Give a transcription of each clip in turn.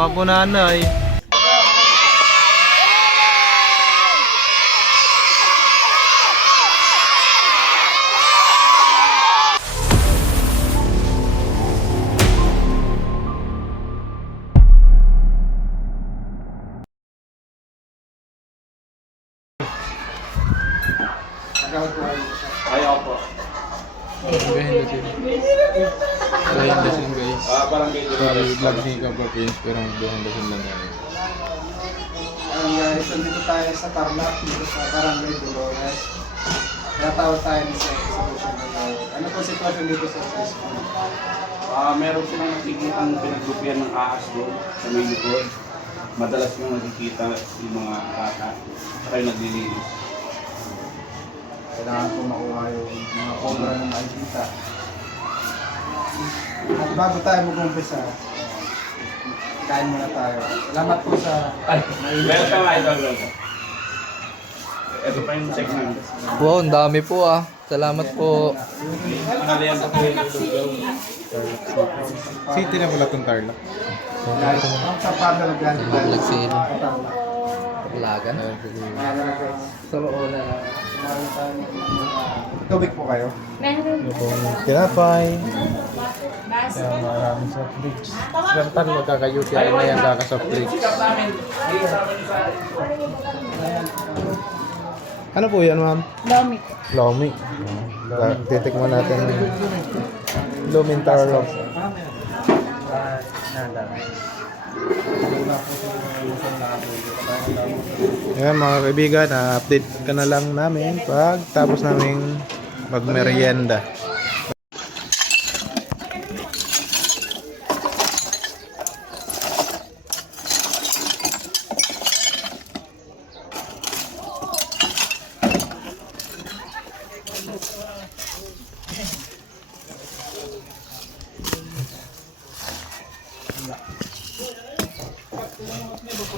nga po nanay. Ayaw po. Gahin na sila. Gahin na sila guys. Parang medyo Sorry, vlog ni Kapag Prince pero gahin na sila namin. Guys, nandito tayo sa Tarlac, dito sa Barangay Dolores. Natawag tayo ni sa solution nito. Ano po sitwasyon dito sa school? meron silang nakikitang pinaglupian ng ahas doon sa may likod. Madalas nyo nakikita yung mga bata. Saka yung naglilinis. Kailangan po makuha yung mga cobra na makikita. At bago tayo mag-umpisa, kain muna tayo. Salamat po sa... Meron pa nga ito. Ito pa yung segment. Wow, ang dami po ah. Salamat po. Panalian pa po yung lugaw. City na pala itong Tarlac. Ang sa Padre Grande tayo. Vlog sila. Tarlac. Lagan. Mga guys. Sa na. Tubig po kayo. Tinapay. Kaya maraming soft drinks. Gantan magkakayuti ay na yung kaka-soft drinks. Ano po yan, ma'am? Lomi. Lomi. Titikman natin yung Lumin Tarlac. Ayan mga kaibigan, update ka na lang namin pag tapos namin magmerienda.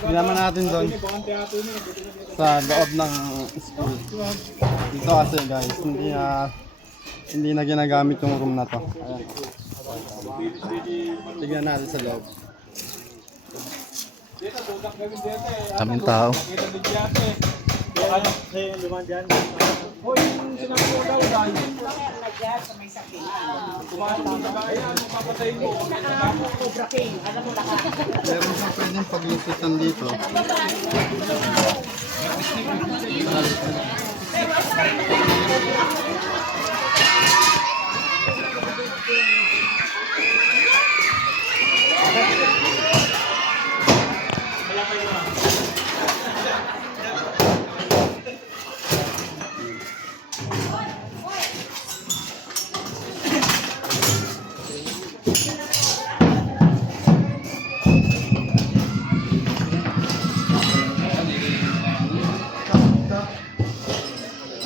Ginaman natin doon sa loob ng school. Dito kasi guys, hindi na ginagamit yung room na to. Ayan. Tignan natin sa loob. Kaming tao. Meron siyang pwedeng paglupitan dito.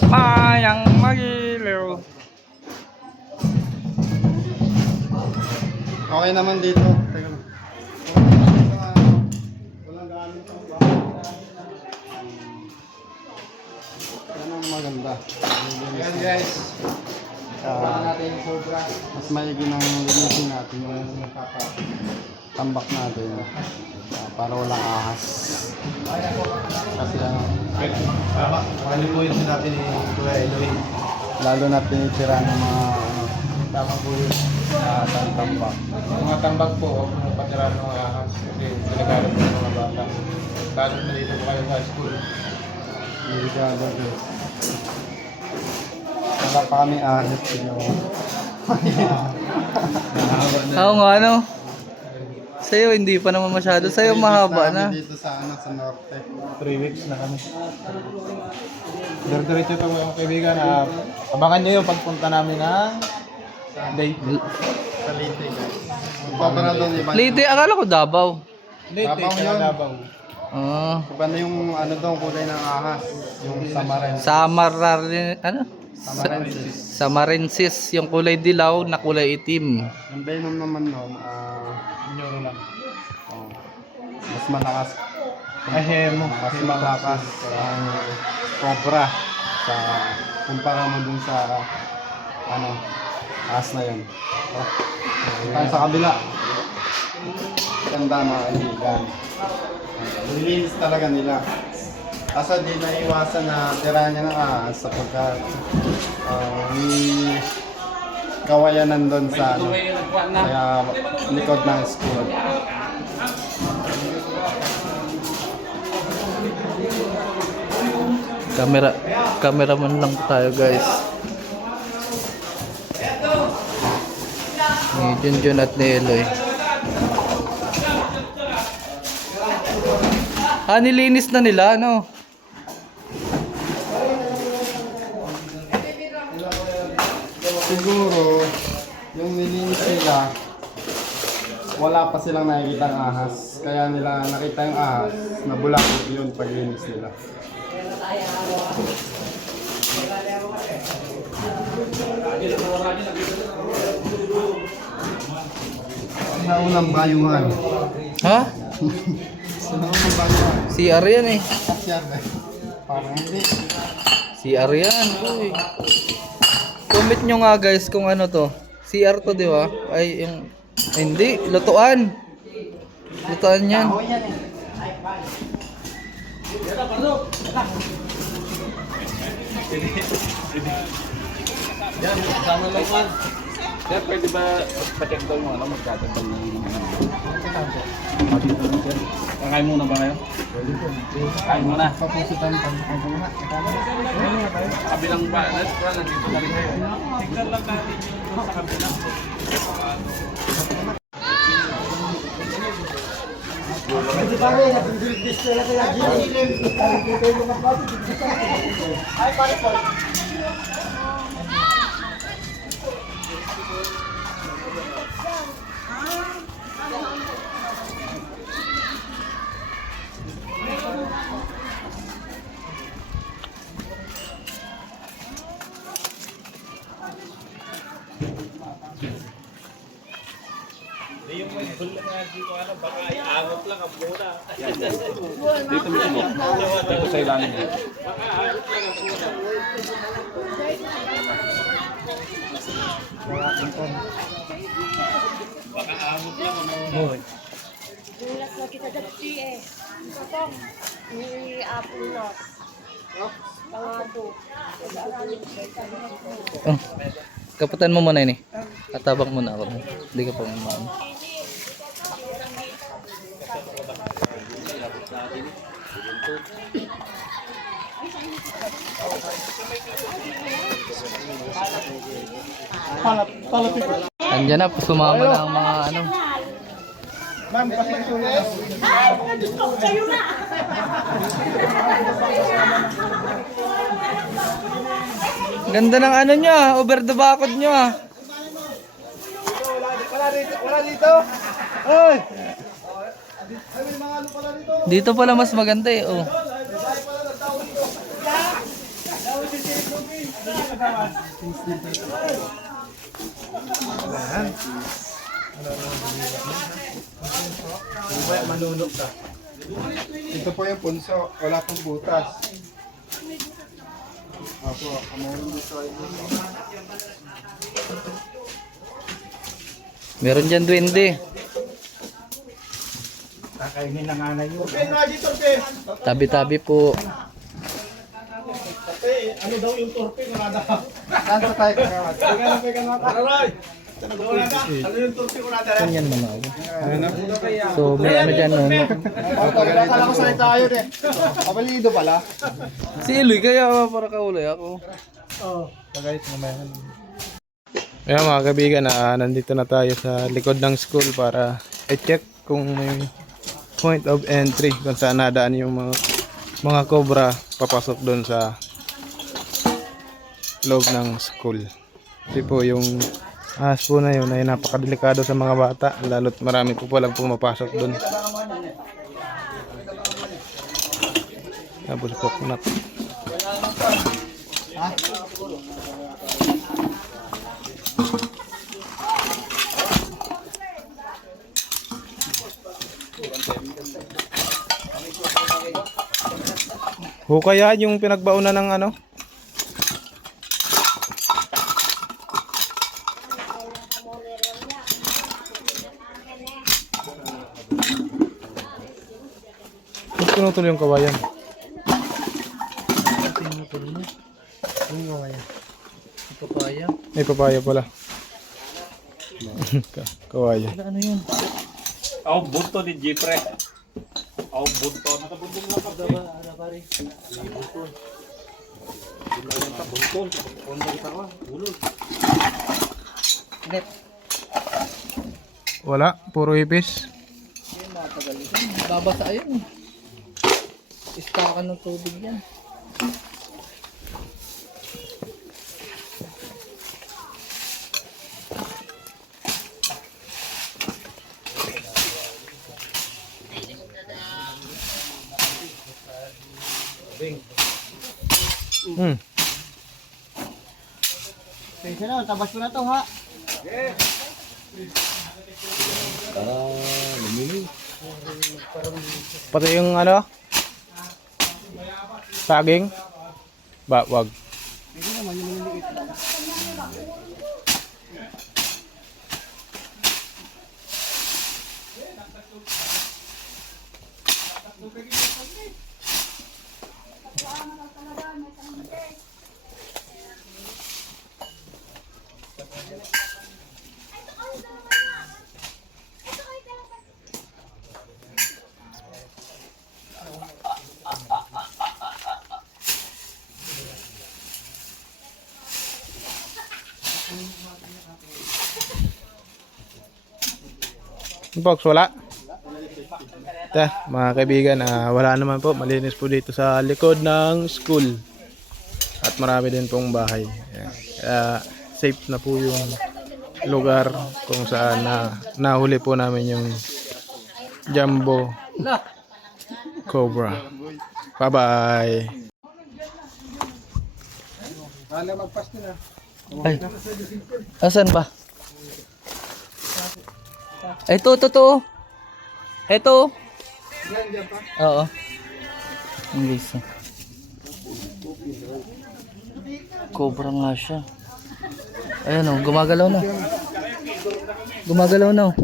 Mayang magiliw. Okay naman dito. Teka lang. Walang gamit ng yan ang maganda. Ayan guys. Natin yung sobra. Mas maigi ng linisin natin yung tambak natin. Para walang ahas. Kasi Tama, malipuin din natin yung Kuya Eloy. lalo na tinitira ng mga Tama po yun. tambak. Mga tambak po, huwag mong patira ng mga ahas. Kasi sinagamit po ng mga bata. Lalo na dito po kayo sa school. Delikado guys. Wala pa kami ahas. Oo nga ano. Sa'yo hindi pa naman masyado. Sa'yo mahaba na. Dito sa sa norte. 3 weeks na kami. Diretso ito mga kaibigan. Abangan nyo yung pagpunta namin ng date. Sa Leyte guys. Pabara doon iba. Leyte, akala ko Davao. Davao yun. Davao. Ah. Iba na yung ano doon kulay ng ahas. Yung samarin. Samarin, ano? Samarensis. Samarensis, yung kulay dilaw na kulay itim. Yung venom naman noon, Nyoro lang. mas malakas. Ahemo. Mas malakas ang cobra sa kumpara mo dun sa ahas na yun. Tayo sa kabila. tanda mga kaibigan. Nilinis talaga nila. Kaso di naiwasan na tira niya ng ahas sapagkat may kawayanan doon sa ano, kaya likod ng school. Cameraman lang tayo guys. Ni Junjun at ni Eloy. Nilinis na nila, no? Siguro, yung nilinis nila, wala pa silang nakikita ng ahas. Kaya nila nakita yung ahas, nabulakot yun paglinis nila. Naunang bayuhan. Ha? Naunang bayuhan. CR yan eh. Kasyar na. Parang hindi. CR yan. Uy. Comment nyo nga guys kung ano to. CR to, di ba? Ay, yung... Ay, hindi. Lutuan. Lutuan yan. Ako yan eh. Yan, kasama lang man. Sir, pwede ba pa-check daw yung ano, magkatagal ng Kakain muna ba kayo? Kain muna. Papusitan pa. Kabilang ba? Restaurant, nandito na rin kayo. Tignan lang natin yung sa kabila. Dito mismo. Dito sa ilalim. Nulas na kita dati eh. Potong. Ni apple na. Pangado. Oh. Kaputan mo muna yun eh. Katabang muna ako. Hindi ka pa maano. Andiyan na, sumama na ang mga ano. Ma'am, pasagsulit. Ganda ng ano nyo ah, over the bakod nyo ah. Wala dito. Oy! Dito pala mas maganda eh, oh. Manunok ka. Ito po yung punso. Wala pong butas. Opo, meron dito ay Meron dyan duwende. kakainin ng anay yun. Tabi-tabi po. Ano daw yung torpe? Wala daw. Saan pa tayo kagawad? Aroy! Ano yung torpe? Wala daw. Ganyan man ako. So may ano dyan no. Kala ko sanay tayo eh. Kabalido pala. Si Eloy kaya para kaulay ako. Oo. Guys, mamaya. Ayan mga kaibigan, nandito na tayo sa likod ng school para i-check kung may point of entry kung saan nadaan yung mga cobra papasok doon sa loob ng school. Kasi po yung ahas po na yun ay napakadelikado sa mga bata, lalo't marami po palang pumapasok doon. Tapos po kunak. Hukayaan yung pinagbaunan ng ano? pinutol yung kawayan? Pinutol mo. Yung kawayan. Papaya. May papaya pala. Kawayan. Ano yun? Ako bunto ni Jeffrey. Ako bunto. Nakabunto lang ka ba? Ano pare? Wala, puro hipis. Babasa yun. Istakan ng tubig yan. Hmm. Sige na, tabas ko na to ha. Pati yung ano? Saging? Wag. Sige naman yung maliliit lang. Box, wala. Ito, mga kaibigan, wala naman po. Malinis po dito sa likod ng school. At marami din pong bahay. Ayan. Kaya safe na po yung lugar kung saan nahuli po namin yung jumbo cobra. Bye-bye. Ay. Asan ba? Ito. Ito. Oo. Ang guys. Cobra nga siya. Ayan o, gumagalaw na. Gumagalaw na.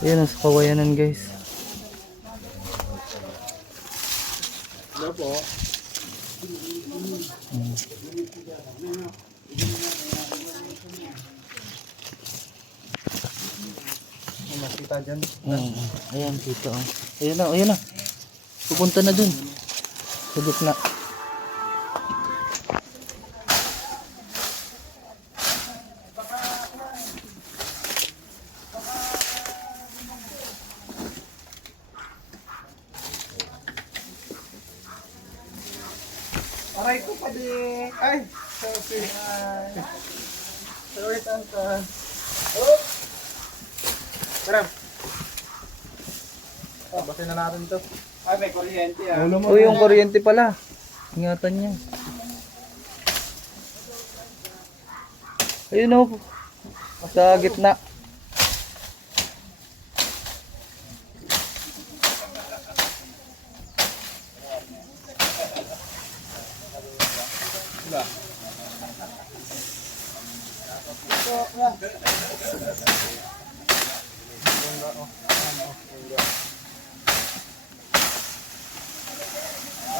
Ayan o, sa kawayanan guys. Hello po. Makita dyan. Ayan dito. Ayan na. Pupunta na dun. Sa gitna. Aray ko pa di. Ay! Sorry. Sorry, tanta. Oh! Tara. Basin na natin to. Ay, may kuryente ah. Uy, yung kuryente pala. Ingatan niya. Ayun o. Sa gitna.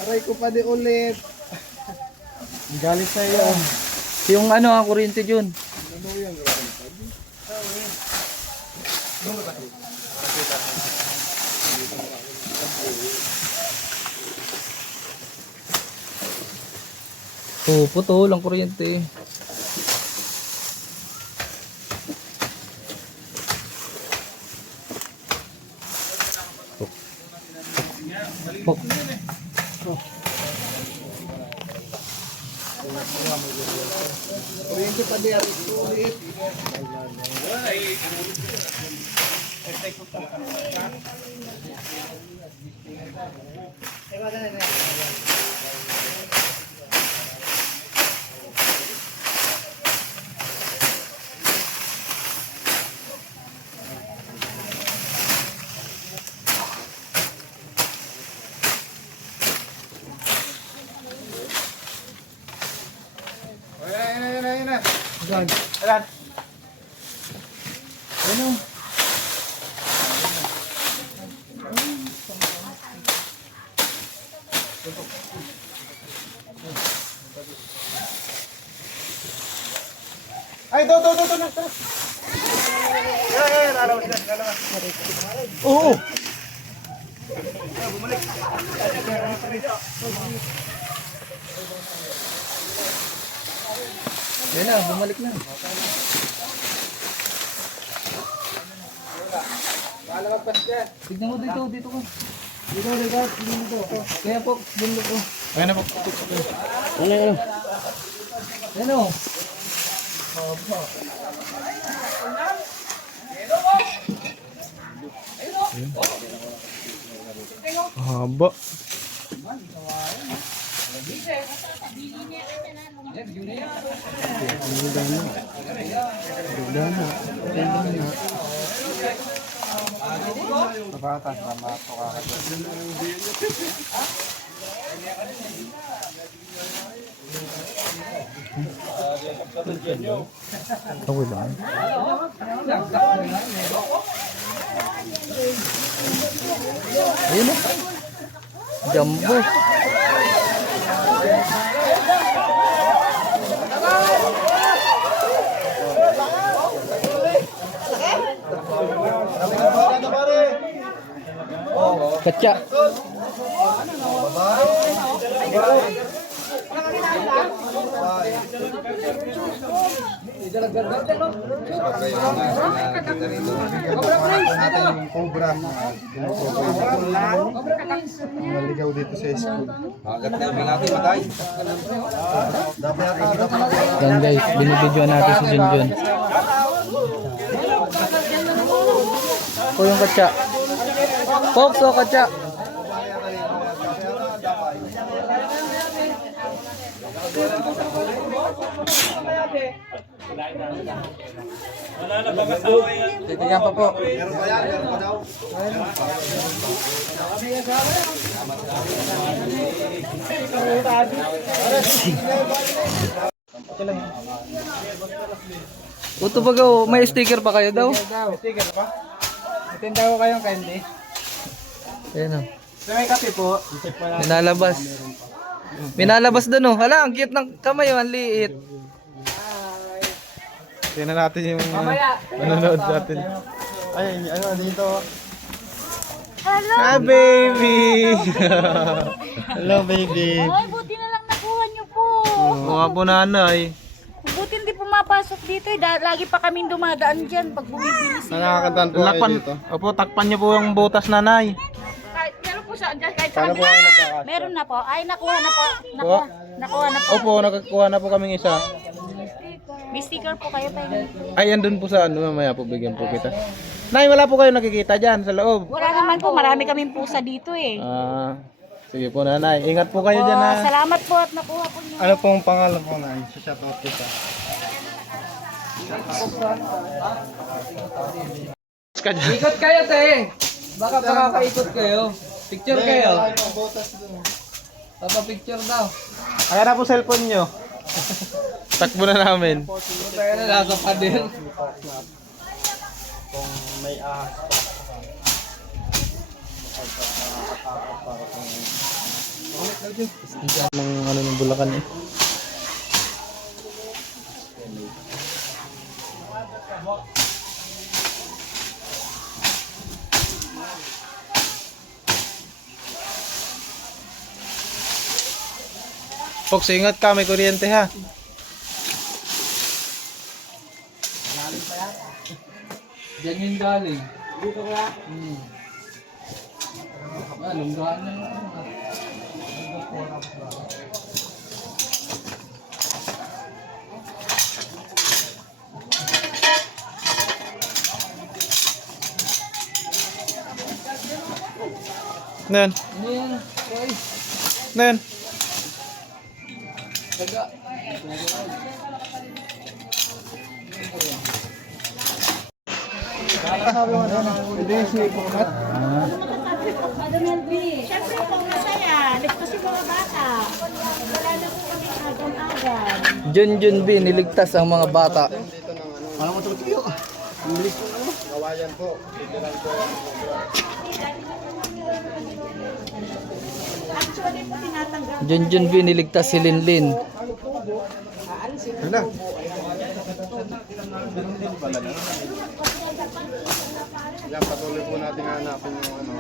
Aray ko pa di ulit. Galit sa iyo. Yung ano ang kuryente dyan. Oh, putol ang kuryente. Kuryente pa di aray ko ulit. Ayan na. Ayan. Ayan. Ano? Ay, do. Oo. Yan na, bumalik na. Tignan mo dito ko. Dito. Kaya po, bundok ko. Ayun na po. Yan o. Haba. Bata, tama po kakagod. Okay lang. Ayun o. Jumbo. Kaca. Natin yung cobra. Naligaw dito sa school. Yan guys, binibidyoan natin si Junjun. Ito yung kaca. Pops o kaca. Titigyan pa po. Uto ba go? May sticker pa kayo daw? Sticker pa? Matinda ko kayong candy. Ayan o. May kape po. Minalabas. Minalabas doon o. Hala, ang cute ng kamay o. Ang liit. Tingnan natin yung manonood natin. Ay, ano dito? Hi, baby! Hello, baby. Ay, buti na lang nakuha niyo po. Mga po nanay. Buti hindi pumapasok dito eh. Lagi pa kaming dumadaan dyan pag bumibili sila. Nakakatanto kayo Lakpan, dito. opo, takpan niyo po yung butas nanay. Meron po siya dyan kahit Paano saan. po kayo nagkakasya? Meron na po. Ay, nakuha na po. Nakuha na po. Opo, nakakuha na po kaming isa. May sticker po kayo pa. Ay, andun po sa ano, mamaya po bigyan po kita. Nay, wala po kayo nakikita dyan sa loob. Wala naman po. Marami kaming pusa dito eh. Sige po nanay, ingat po kayo dyan ha. Salamat po at nakuha po niyo. Ano pong pangalan po na? Shoutout kita. Ikot kayo, te. Baka makakaikot kayo. Picture kayo. Papa-picture daw. Kaya na po cellphone nyo. Takbo na namin. Kaya na nasa pader. Kung may ahas pa. Ng ano ng Bulacan eh. Fox, ingat ka, may kuryente ha. Diyan yung galing. Dito ka? Lunggaan na yun. Nen, Ano yan? Okay. nen. Taga. Siyempre po masaya. Ligtas yung mga bata. Wala na po kami agam-agam. Junjun B, niligtas ang mga bata. Dito ng ano. Alam mo tulog kayo. English po ano? Kawayan po. Literal po. Actually po tinatanggap. Junjun B, niligtas si Linlin. Ano? Yan, patuloy po natin hanapin yung ano.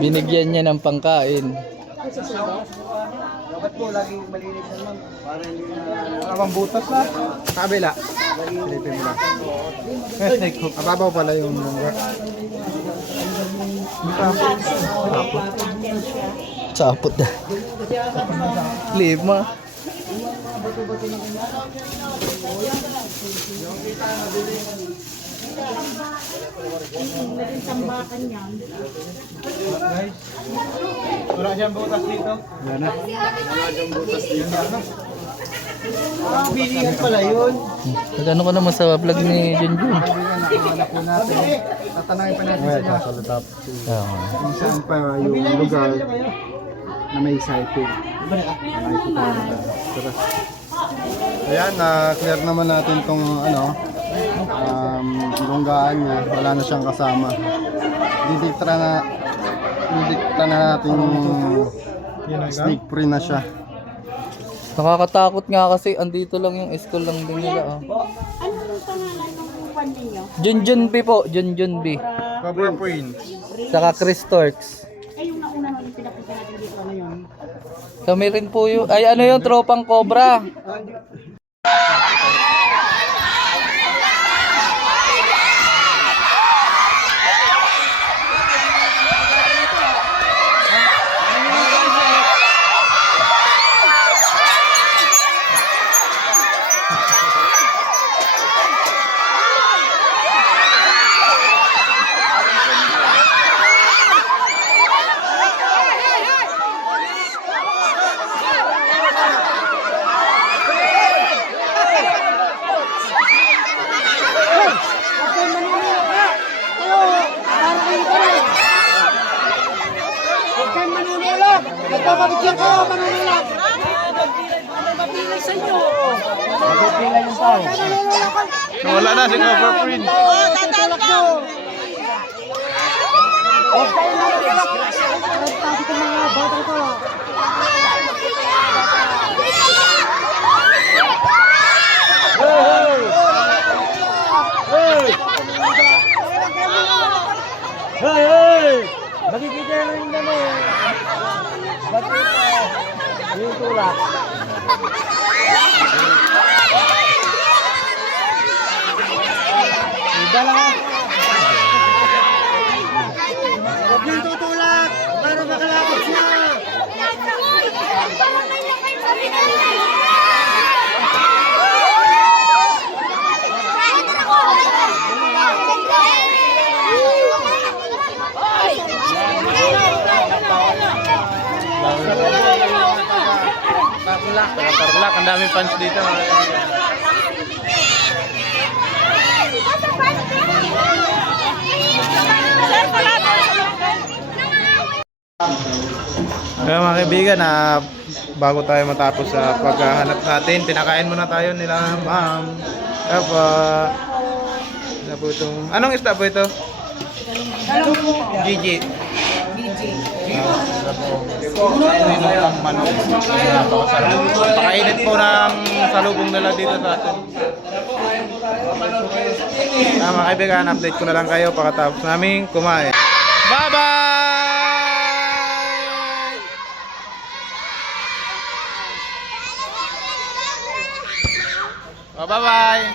Binigyan niya ng pangkain. Dapat po laging malinis naman para hindi na butas na. Kabila. Silipin mo lang. Ababaw pala yung number. Sapot na. Leave mo. Naging tambakan yan. Wala siyang butas dito. Yan na. Bilihan pala yun. Nagano ka naman sa vlog ni Junjun? Nakahanap po natin. Tatanungin pa natin sila. Oo. Kung saan pa yung lugar na may cycle. Ayan, clear naman natin tong ano, lunggaan niya. Wala na siyang kasama. Didikta na natin sneak free na siya. Nakakatakot nga kasi andito lang yung school lang din nila. Oh. Ano yung pangalan ng upan ninyo? Junjun B po, Junjun B. Cobra Point. Saka Chris Torx. Ay, yung nauna nung pinapunta natin dito, ano yun? Kami rin po yung, ay ano yung tropang Cobra. Wala na si Cobra Queen. Makikita na rin naman. Yung tulak. Huwag yung tutulak para makalapit siya. Tarlac, ang daming fans dito. Mga kaibigan. Kaya mga kaibigan, bago tayo matapos sa paghahanap natin, pinakain muna tayo nila ma'am. Ano po itong, anong isda po ito? Gigi. Pakainit po ng salubong nila dito sa atin. Mga kaibigan, update ko na lang kayo pagkatapos namin kumain. Bye-bye! Bye-bye!